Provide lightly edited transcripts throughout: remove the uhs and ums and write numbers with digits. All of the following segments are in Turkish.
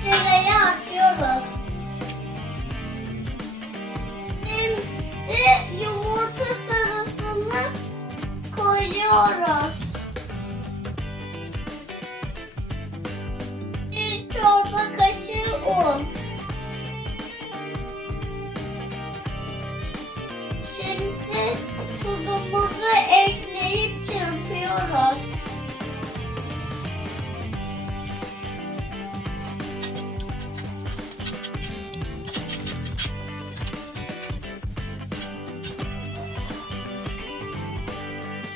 tencereye atıyoruz. Şimdi yumurta sarısını koyuyoruz. Bir çorba kaşığı un. Şimdi tuzumuzu ekleyip çırpıyoruz.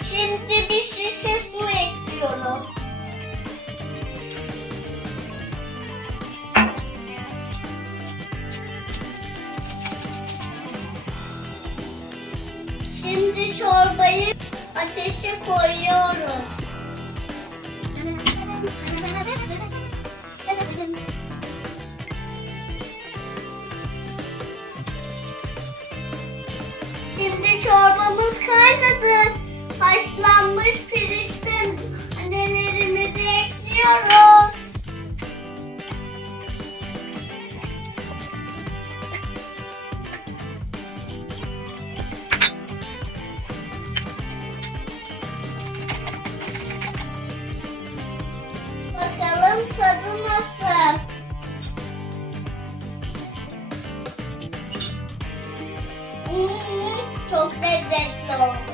Şimdi bir şişe su ekliyoruz. Şimdi çorbayı ateşe koyuyoruz. Şimdi çorbamız kaynadı. Haşlanmış pirinç ve nanelerimizi ekliyoruz. Bakalım tadı nasıl? Çok lezzetli oldu.